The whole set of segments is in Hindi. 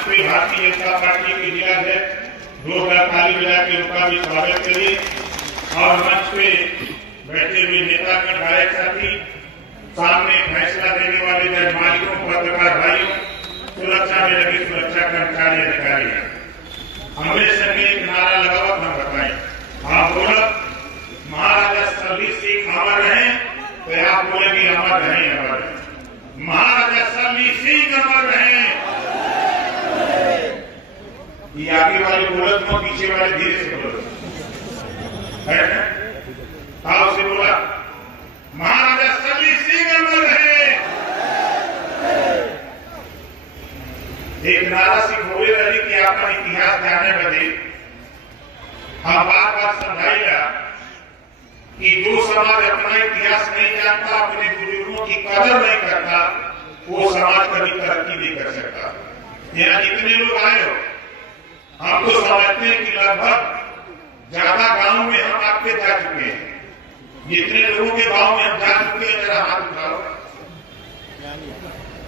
मंच पे भारतीय जनता पार्टी के जिला अध्यक्ष 2 ताली बजा के उनका भी स्वागत करिए और मंच पे बैठे हुए नेता के गायक साथी, सामने फैसला देने वाले जज मालिकों, पत्रकार भाइयों, सुरक्षा में लगे सुरक्षा कर्मचारी अधिकारी, हमारे संगे एक नारा लगाओ, हम बताएं। आप बोला महाराजा सभी सिंह अमर रहे, तो आप बोलेंगे अमर रहे, अमर रहे। महाराजा सभी सिंह अमर रहे। ये आगे वाले बोलत में पीछे वाले धीरे से बोलो, है ना? ताव से बोला महाराजा सभी सिंह अमर रहे। एक नारा से बोले रही कि आपका इतिहास जाने बदे हम बार बार समझाइएगा कि जो समाज अपना इतिहास नहीं जानता, अपने बुजुर्गों की कदर नहीं करता, वो समाज कभी तरक्की नहीं कर सकता। यहाँ जितने लोग आए हो, हम तो समझते हैं कि लगभग ज्यादा गांव में हम आपके जा चुके हैं। जितने लोगों के गांव में हम जा चुके हैं, जरा हाथ उठाओ।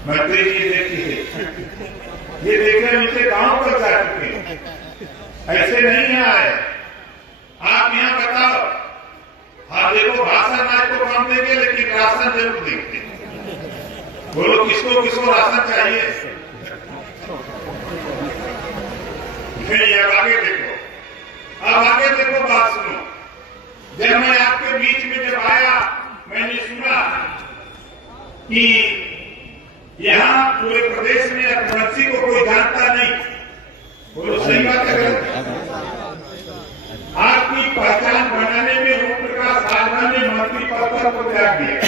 मंत्री जी देखिए, ये देखने नीचे गांव पर जा चुके हैं, ऐसे नहीं आए। आप यहाँ बताओ, हाँ देखो भाषण आज तो कम देंगे लेकिन राशन जरूर देंगे। बोलो किसको किसको राशन चाहिए? अब आगे देखो, अब आगे देखो, बात सुनो। जब मैं आपके बीच में जब आया, मैंने सुना कि यहाँ पूरे प्रदेश में रघुवंशी को कोई जानता नहीं। बोलो सही बात है? आपकी पहचान बनाने में ओम प्रकाश राजभर ने मंत्री पद को त्याग दिया।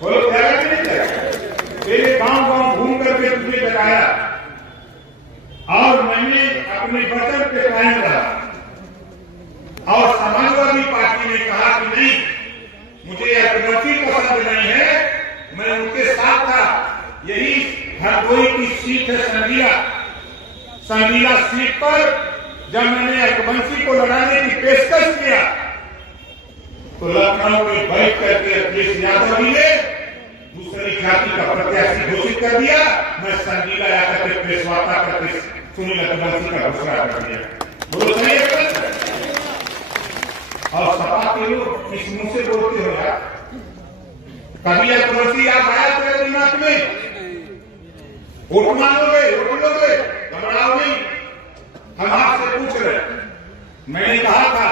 बोलो त्यागा नहीं त्यागा? मेरे गांव गांव घूम करके तुझे लगाया और मैंने अपने वचन पे कायम रहा। और समाजवादी पार्टी ने कहा कि नहीं, मुझे रघुवंशी पसंद नहीं है, मैं उनके साथ था। यही हरदोई की सीट है, संगीला सीट पर जब मैंने रघुवंशी को लड़ाने की पेशकश किया तो लखनऊ में बैठ करके अखिलेश यादव जी ने दूसरी जाति का प्रत्याशी घोषित कर दिया। मैं संगीला यादव के प्रेस वार्ता करके सुनील रघुवंशी का घोषणा कर दिया। बोलो सही है? और सपा के लोग इस मुंह से बोलते हो यार, कभी रघुवंशी याद आया तेरे दिमाग में? वोट मांगोगे, वोट लोगे, घबराओ नहीं। हम आपसे पूछ रहे, मैंने कहा था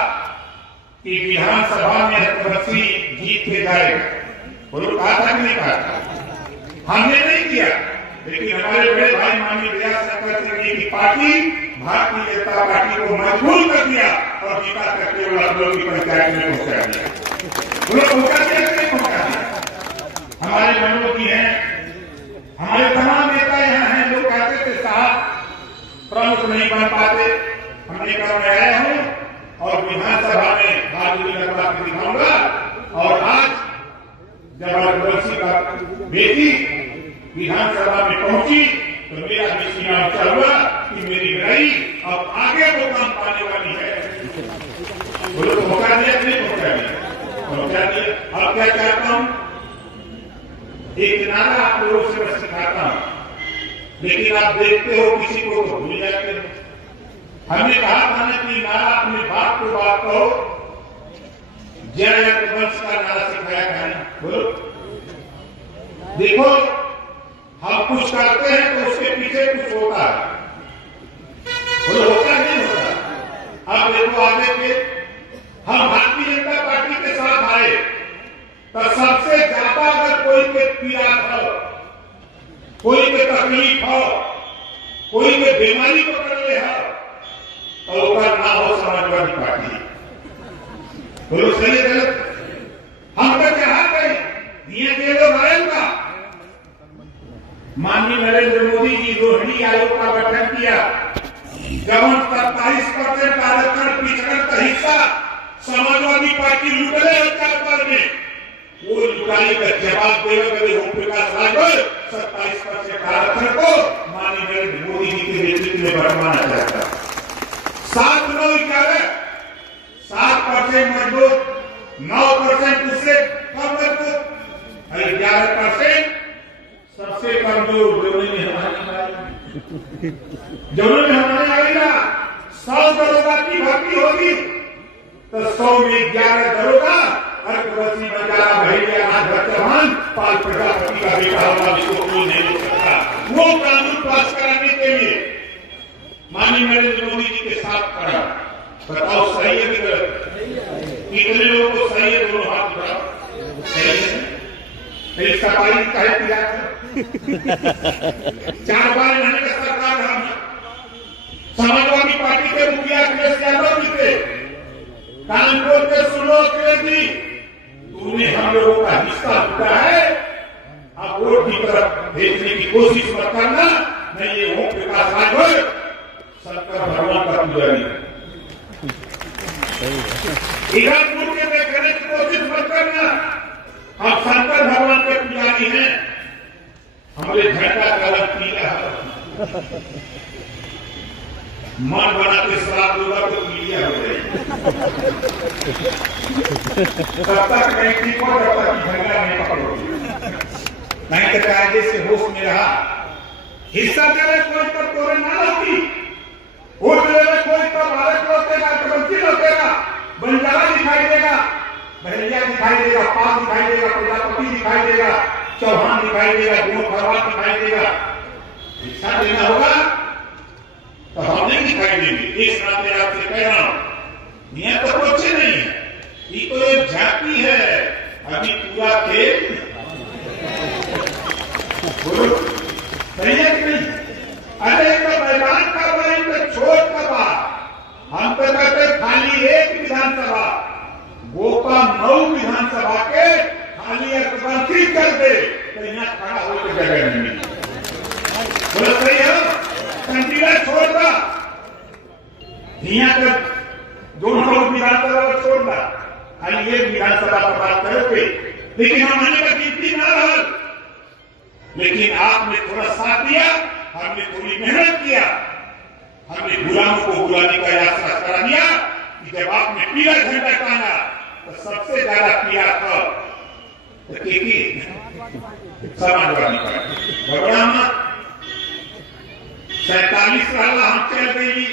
कि विधानसभा में रघुवंशी जीत के जाएगा। बोलो कहा था कि नहीं कहा था? हमने नहीं किया, लेकिन हमारे बड़े भाई माननीय दयाशंकर सिंह जी की पार्टी भारतीय जनता पार्टी को मजबूर कर दिया और जीता करके वो लखनऊ की पंचायत में पहुंचा दिया। बोलो पहुंचा दिया कि नहीं पहुंचा दिया? हमारे मनोज जी हैं, हमारे तमाम नेता यहाँ हैं, लोग कहते थे साहब प्रमुख नहीं बन पाते। हमने कहा मैं आया हूँ और विधानसभा में बहादुरी लगवा के दिखाऊंगा। और आज जब रघुवंशी का बेटी विधानसभा में पहुंची तो मेरा भी सीना ऊंचा हुआ कि मेरी लड़ाई अब आगे वो काम पाने वाली है। बोलो पहुंचा दिया कि नहीं पहुंचा दिया? पहुंचा दिया। अब क्या चाहता हूं, एक नारा आप लोगों से मैं सिखाता हूं, लेकिन आप देखते हो किसी को तो भूल जाते हो। हमने कहा था ना कि नारा अपने बाप को बात कहो, जय रघुवंश का नारा सिखाया था। बोलो देखो, हम कुछ करते हैं तो उसके पीछे कुछ होता है। बोलो होता नहीं होता? अब देखो आगे के हम भारतीय जनता पार्टी के साथ आए तो सबसे ज्यादा अगर कोई के पीड़ा हो, कोई के तकलीफ हो, कोई के बीमारी पकड़ ले हो, तो उसका ना हो समाजवादी पार्टी। बोलो सही है गलत? हम तो चाह गए दिए के लोग आएगा। माननीय नरेंद्र मोदी जी रोहिणी आयोग का गठन किया, जब 27% आरक्षण पिछड़े का हिस्सा समाजवादी पार्टी लुटले उत्तर में, वो लुटाई का जवाब देगा ओम प्रकाश राजभर 27% आरक्षण को माननीय नरेंद्र मोदी जी के नेतृत्व में बढ़वाना चाहता। 7% मजबूत, 9% उससे कम मजबूत, 11% सबसे कमजोर जो नहीं है हमारी जरूर हमारे आएगा 100 दरोगा की भर्ती होगी तो 100 में 11 दरोगा अर्कवती बजारा भैया नाथ चौहान पाल प्रजापति का बेटा होगा, जिसको कोई नहीं रोक सकता। वो कानून पास कराने के लिए माननीय नरेंद्र मोदी जी के साथ खड़ा। बताओ सही है कि गलत? कितने लोगों को सही है? दोनों हाथ उठाओ। सही है? मेरी सफाई कहे किया 4 बार इन्होंने का सरकार हम समाजवादी पार्टी के मुखिया अखिलेश यादव जी थे। कानपुर के सुनो अखिलेश जी, तूने हम लोगों का हिस्सा लूटा है, अब वोट की तरफ भेजने की कोशिश मत करना। नहीं, ये ओम प्रकाश राजभर शंकर भगवान का पुजारी है। ईरानपुर के देखने की कोशिश मत करना, हम शंकर भगवान के पुजारी हैं। हमारे झंडा का रंग पीला है। मन बना के शराब दूंगा तो पीलिया हो जाएगी। तब तक नहीं ठीक हो, जब तक झंडा नहीं पकड़ोगे। नहीं तो कायदे से होश में रहा। हिस्सा दे रहे कोई तो तोरे ना लगती, वोट दे रहे कोई तो भारत लौटेगा, कबंसी लौटेगा, बंजारा दिखाई देगा, बहरिया दिखाई देगा, पाल दिखाई देगा, प्रजापति दिखाई देगा, चौहान दिखाई देगा, गुण खरवाल दिखाई देगा। हिस्सा देना होगा तो हम नहीं दिखाई देंगे। इस नाते आपसे कह रहा हूं, यह तो कुछ नहीं है, ये तो एक झांकी है। अभी पूरा खेल बोलो सही है कि नहीं? अरे तो मैदान का बड़ी तो छोड़ का बात, हम तो कहते खाली एक विधानसभा, गोपा 9 विधानसभा के खाली अर्थमंत्री कर दे तो यहाँ खड़ा होकर जगह नहीं। बोलो सही है? कंटीला छोड़ना, यहाँ तक दोनों विधानसभा छोड़ना, खाली एक विधानसभा पर बात करोगे। लेकिन हमारे का गिनती ना रहा, लेकिन आपने थोड़ा साथ दिया, हमने थोड़ी मेहनत किया, हमने गुलामों को बुलाने का एहसास करा दिया कि जब आपने पीला झंडा टांगा तो सबसे ज्यादा किया था समाजवादी पार्टी। घबरा मत, 47 साल हम चल गई,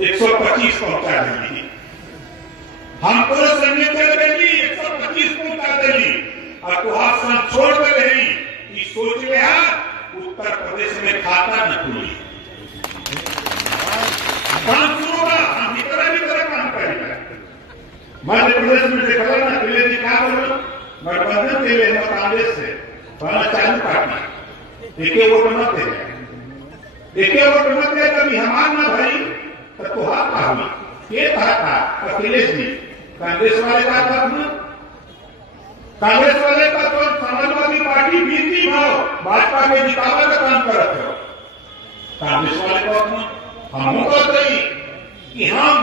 125 पहुंचा देंगे। हम तो संजय चल गई, 125 पहुंचा देंगे। और तो आप सब छोड़ दे रही, सोच लिया उत्तर प्रदेश में खाता न खुली, काम शुरू होगा, हम भीतर काम करेंगे। मध्य प्रदेश में देखा ना, अखिलेश जी कहा बोलो गठबंधन के लिए कांग्रेस से पहला चालू पार्टी एक वोट मत दे, एक वोट मत दे, कभी हमार न भरी तो हाथ कहा ये था अखिलेश जी। कांग्रेस वाले का था, कांग्रेस वाले का तो समाजवादी पार्टी बीती भाव भाजपा के जितावा का काम करते हो। कांग्रेस वाले को हम कहते ही कि हम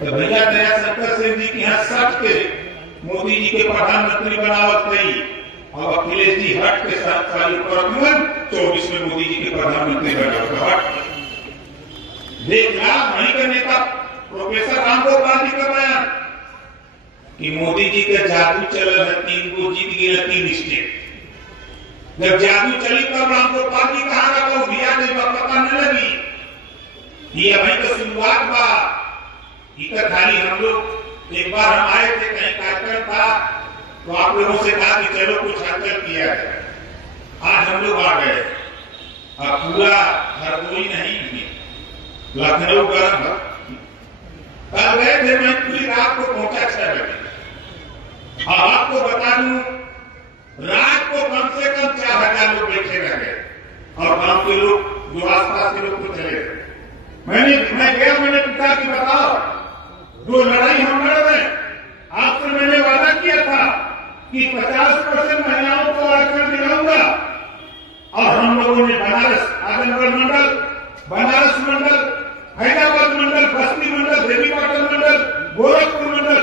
तो भैया दया शंकर सिंह जी की यहाँ सच के मोदी जी के प्रधानमंत्री बनावत नहीं, और अखिलेश जी हट के साथ 24 में मोदी जी के प्रधानमंत्री बनावत हट देखना वहीं का नेता प्रोफेसर रामगोपाल जी का बयान कि मोदी जी का जादू चल है, 3 को जीत गए 3 स्टेट। जब जादू चली तब रामगोपाल जी कहा तो भैया ने पता न लगी, ये अभी तो शुरुआत बा। इधर खाली हम लोग एक बार हम आए थे, कहीं कार्यक्रम था तो आप लोगों से कहा कि चलो कुछ हलचल किया जाए। आज हम लोग आ गए, अब पूरा हरदोई नहीं, लखनऊ गर्म कल गए थे, मैं पूरी रात को पहुंचा 6 बजे। अब आपको बता दूं, रात को कम से कम 4000 लोग बैठे रहे और गांव के लोग जो आसपास के लोग तो चले गए। मैं गया, मैंने पूछा कि बताओ जो लड़ाई हम लड़ रहे, आपसे मैंने वादा किया था कि 50% महिलाओं को आरक्षण दिलाऊंगा, और हम लोगों ने बनारस आजमगढ़ मंडल, बनारस मंडल, हैदराबाद मंडल, बस्ती मंडल, देवीपाटन मंडल, गोरखपुर मंडल,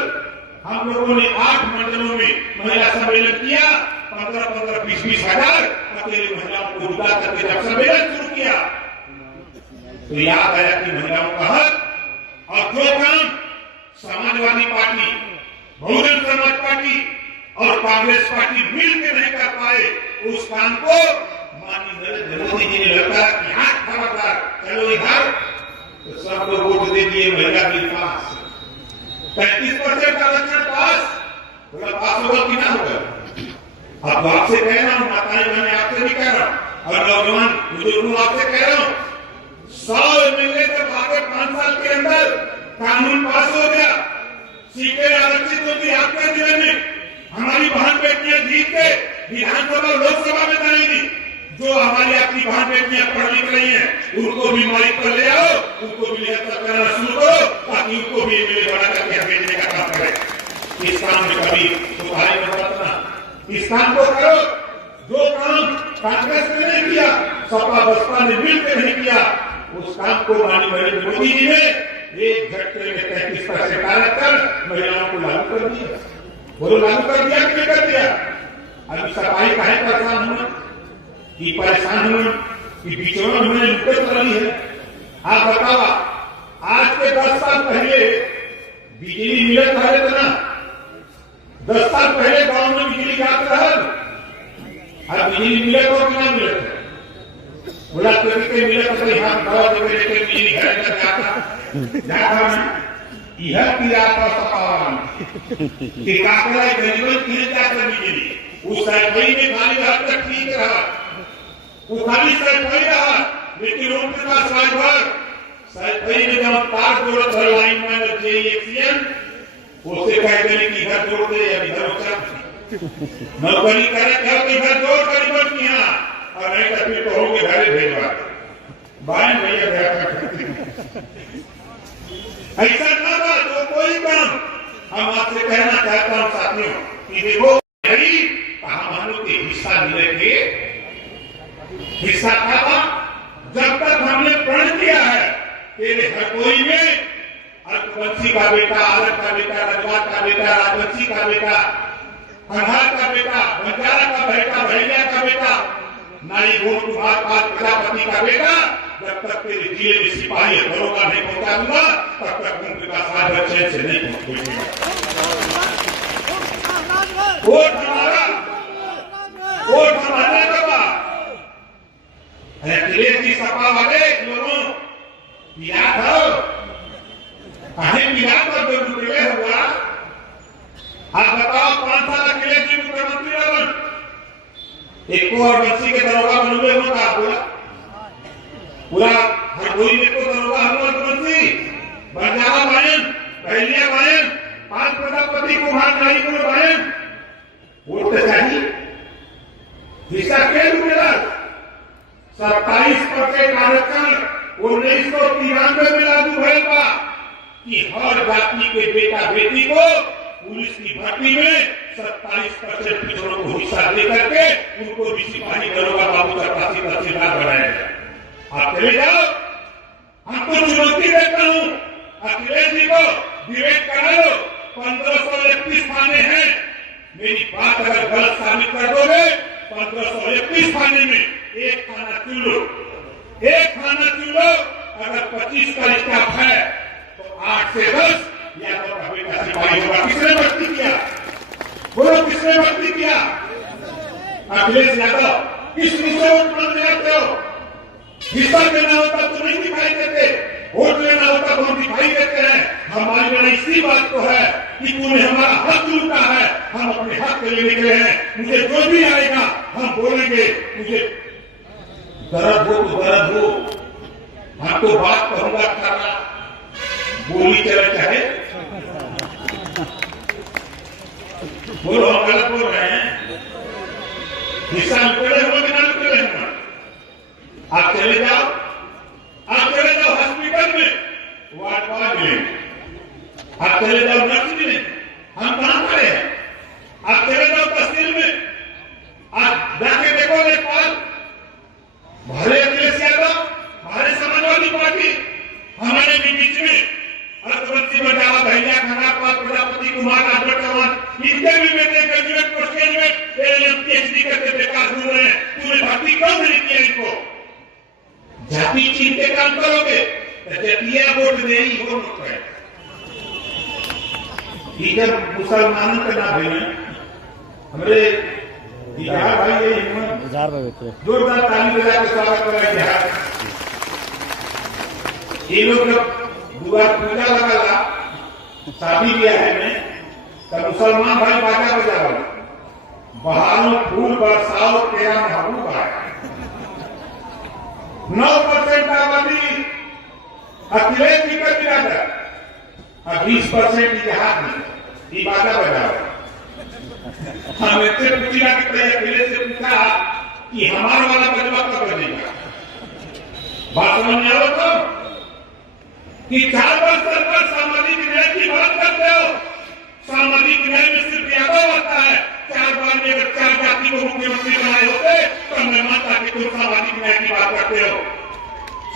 हम लोगों ने 8 मंडलों में महिला सम्मेलन किया। 15-15, 20-20 हजार अकेले महिलाओं को जुटा करके जब सम्मेलन शुरू किया तो याद आया कि महिलाओं का हक और जो काम समाजवादी पार्टी, बहुजन समाज पार्टी और कांग्रेस पार्टी मिलकर नहीं कर पाए, उस काम को मोदी जी ने लगता कि हाथ खबरदार चलो इधर, तो सब लोग वोट दे दिए महिला बिल पास, 35% आरक्षण पास, बोला पास होगा कि ना होगा। अब आपसे कह रहा हूँ, माताएं बहनें आपसे भी कह रहा हूँ, और नौजवान बुजुर्गों आपसे कह रहा हूँ, 100 एमएलए जब आगे 5 साल के अंदर कानून पास हो गया, सीटें आरक्षित होगी आपके जिले में, हमारी बहन बेटियां जीत के विधानसभा लोकसभा में जाएंगी। जो हमारी आपकी बहन बेटियां पढ़ लिख रही हैं, उनको भी माइक पर ले आओ, उनको भी लिहाजा करना शुरू करो, ताकि उनको भी एमएलए बना करके भेजने का काम करें। इस काम में कभी सुधार मत करना, इस काम को करो जो काम कांग्रेस ने नहीं किया, सपा बसपा ने मिलकर नहीं किया, उस काम को माननीय नरेंद्र मोदी जी ने एक झटके में 33% आरक्षण महिलाओं को लागू कर दिया। वो लागू कर दिया कि नहीं कर दिया? अभी सफाई काहे परेशान हुए कि परेशान हुए कि बिचौलियों में लुटत रही है। आप बताओ, आज के 10 साल पहले बिजली मिलत रहे थे ना, 10 साल पहले गांव में बिजली जात रहल, अब बिजली मिलत और ना मिलत, बोला के मिलत तो यहाँ दवा देवे लेके बिजली घर तक जाता यह किया था सपा कि काकरा गरीबन की जाकर बिजली उस सरपंच में खाली हद तक ठीक रहा, वो खाली सरपंच रहा, लेकिन उनके पास राजभर सरपंच ने जब तार जोड़ कर लाइन में जेएक्सीएन उससे कह गए कि घर जोड़ दे या इधर उतर नौकरी करे क्या तो इधर जोड़ गरीबन की यहाँ, और नहीं तो फिर तो होंगे घरे भेजवा बाय भैया गया ऐसा ना बात तो कोई काम। हम आपसे कहना चाहता हूँ साथियों कि देखो हम लोग के हिस्सा मिलेंगे, हिस्सा था जब तक हमने प्रण किया है तेरे हर कोई में अल्पवंशी का बेटा, आलम का बेटा, रजवात का बेटा, राजवंशी का बेटा, अंधार का बेटा, बंजारा का बेटा, भैया का बेटा, नाई गोट कुमार पाल प्रजापति का बेटा, जब तक तेरे जिले में सिपाही दरोगा नहीं पहुंचा दूंगा तब तक उनके पास राजवंश से नहीं पहुंचेगा। वोट हमारा, वोट हमारे का अखिलेश जी सपा वाले लोगों पिया था कहे पिया पर जो रुपये हुआ। आप बताओ 5 साल अखिलेश जी मुख्यमंत्री रहे, एक और बच्ची के दरोगा बनूंगे होता पूरा हर कोई में को दरोगा हुआ मुख्यमंत्री बंजारा बायन, पहलिया बायन, 5 प्रजापति कुमार नाई को बायन वोट चाहिए हिस्सा के मिला 27% आरक्षण 1993 में लागू हुआ कि हर जाति के बेटा बेटी को पुलिस की भर्ती में 27% पिछड़ों को हिस्सा देकर के उनको भी सिपाही दरोगा बाबू चपरासी तहसीलदार बनाया जाए। आप चले जाओ, हमको चुनौती देता हूँ अखिलेश जी को विवेक करा लो, 1531 थाने हैं, मेरी बात अगर गलत साबित कर दोगे 1531 थाने में एक थाना चुन लो, एक थाना चुन लो, अगर 25 का स्टाफ है तो 8 से 10 या तो बेटा सिपाही होगा। किसने भर्ती किया? बोलो किसने भर्ती किया? अखिलेश यादव किस मुझसे वोट लेते हो? हिस्सा देना होता तो नहीं दिखाई देते, वोट लेना होता तो हम दिखाई देते हैं। हमारी लड़ाई इसी बात को है कि तूने हमारा हक लूटा है, हम अपने हक के लिए निकले हैं। मुझे जो भी आएगा हम बोलेंगे, मुझे दर्द हो तो दर्द हो, हम तो बात कहूंगा करना बोली चले चाहे बोलो, हम गलत बोल रहे हैं। हिस्सा निकले हो कि ना निकले हो, आप चले जाओ, आप चले जाओ हॉस्पिटल में वार्ड वार्ड में, आप चले जाओ नर्स में, हम कहां खड़े हैं? आप चले जाओ तहसील में, आप जाके देखो लेखपाल भले अखिलेश यादव, हमारे समाजवादी पार्टी हमारे भी बीच में अर्थवंशी बंजारा भैया खन्ना पाल प्रजापति कुमार आजमगढ़ चौहान इनके भी बेटे graduate post graduate LLM PhD करके बेकार घूम रहे हैं। तूने भर्ती क्यों नहीं किया इनको? जाति चीन के काम करोगे तो जतिया वोट दे ही हो है। जब मुसलमानों के ना भाई हमारे भाई जोरदार ताली बजा के स्वागत कर रहे हैं। ये लोग जब दुआ पूजा लगा शादी ब्याह में तब मुसलमान भाई बाजा बजाओ, बहारो फूल बरसाओ तेरा महबूब आए। 9% आबादी अखिलेश जी का बिरादर और 20% इतिहास में ये बाजा बजाओ। हम इससे पूछा कि अखिलेश से पूछा कि हमारा वाला बजवा कब बजेगा। बात समझ में आओ तो कि 4 वर्ष पर सामाजिक न्याय की बात करते हो। सामाजिक न्याय में सिर्फ यादव आता है। 4 बार में अगर 4 जाति को मुख्यमंत्री बनाए होते तो मैं मानता कि तुम सामाजिक न्याय की बात करते हो।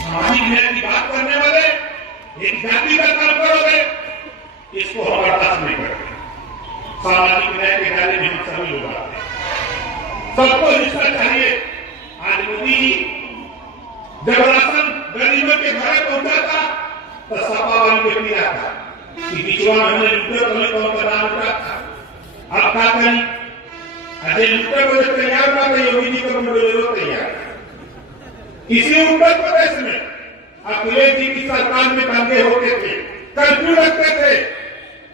सामाजिक न्याय की बात करने वाले एक जाति का काम करोगे, इसको हम बर्दाश्त नहीं करते। सामाजिक न्याय के दायरे में हम सभी लोग आते हैं, सबको हिस्सा चाहिए। आज मोदी जब राशन गरीबों के घर पहुंचा था तो सपा वाली व्यक्ति आता कि बिचवा में हमने लुटे तो हमें कौन का नाम उठा था। अब क्या करें, अजय लुटे को जब तैयार हुआ तो योगी जी को जरूर तैयार। इसी उत्तर प्रदेश में अखिलेश जी की सरकार में दंगे होते थे, कर्फ्यू लगते थे।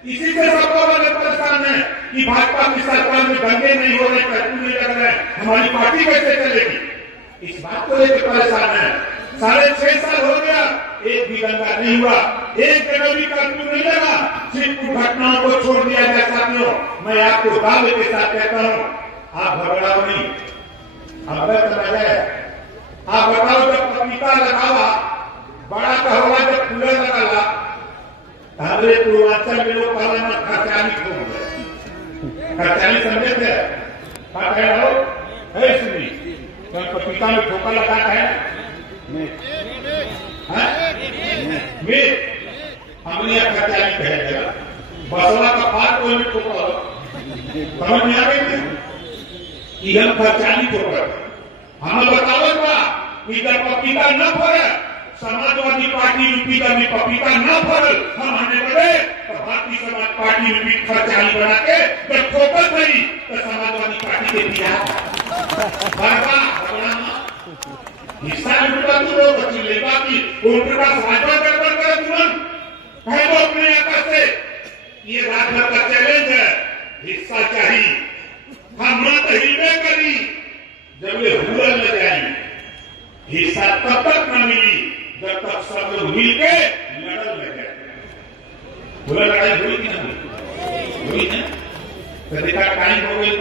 इसी से सपा वाले परेशान है कि भाजपा की सरकार में दंगे नहीं हो रहे, कर्फ्यू नहीं लग रहे, हमारी पार्टी कैसे चलेगी। इस बात को लेकर परेशान है। 6.5 साल हो गया, एक भी दंगा नहीं हुआ, एक जगह भी कर्फ्यू नहीं लगा। सिर्फ कुछ घटनाओं को छोड़ दिया जाए। साथियों, मैं आपको दावे के साथ कहता हूं, आप घबराओ नहीं। अब आप बताओ, जब पपीता लगावा बड़ा कहोगा, जब कूलर लगा हमारे पूर्वांचल में लोग पहले ना खर्चाली खोल गए। खर्चाली समझे थे क्या कह रहे हो? सुनी तो पपीता में ठोका लगा है हमने खर्चाली कह दिया। बसवा का पार कोई में ठोका समझ में आ गई कि हम खर्चाली ठोकर हमें बताओ कि जब पपीता न फरे, समाजवादी पार्टी यूपी का भी पपीता न फरल, हम आने लगे तो भारतीय समाज पार्टी यूपी खर्चाली बना के जब फोकस गई तो समाजवादी पार्टी के दिया हिस्सा लुटा तू लोग बच्ची लेगा कि उनके पास राजभर गड़बड़ करे तुरंत कह दो अपने आका से ये राजभर का चैलेंज है, हिस्सा चाहिए। हम न तो हिलने करी जब ये हुआ न जाए, हिस्सा तब तक न मिली जब तक सब लोग मिलके लड़न लगे। बोला लड़ाई हुई कि नहीं हुई ना? तो देखा टाइम हो गई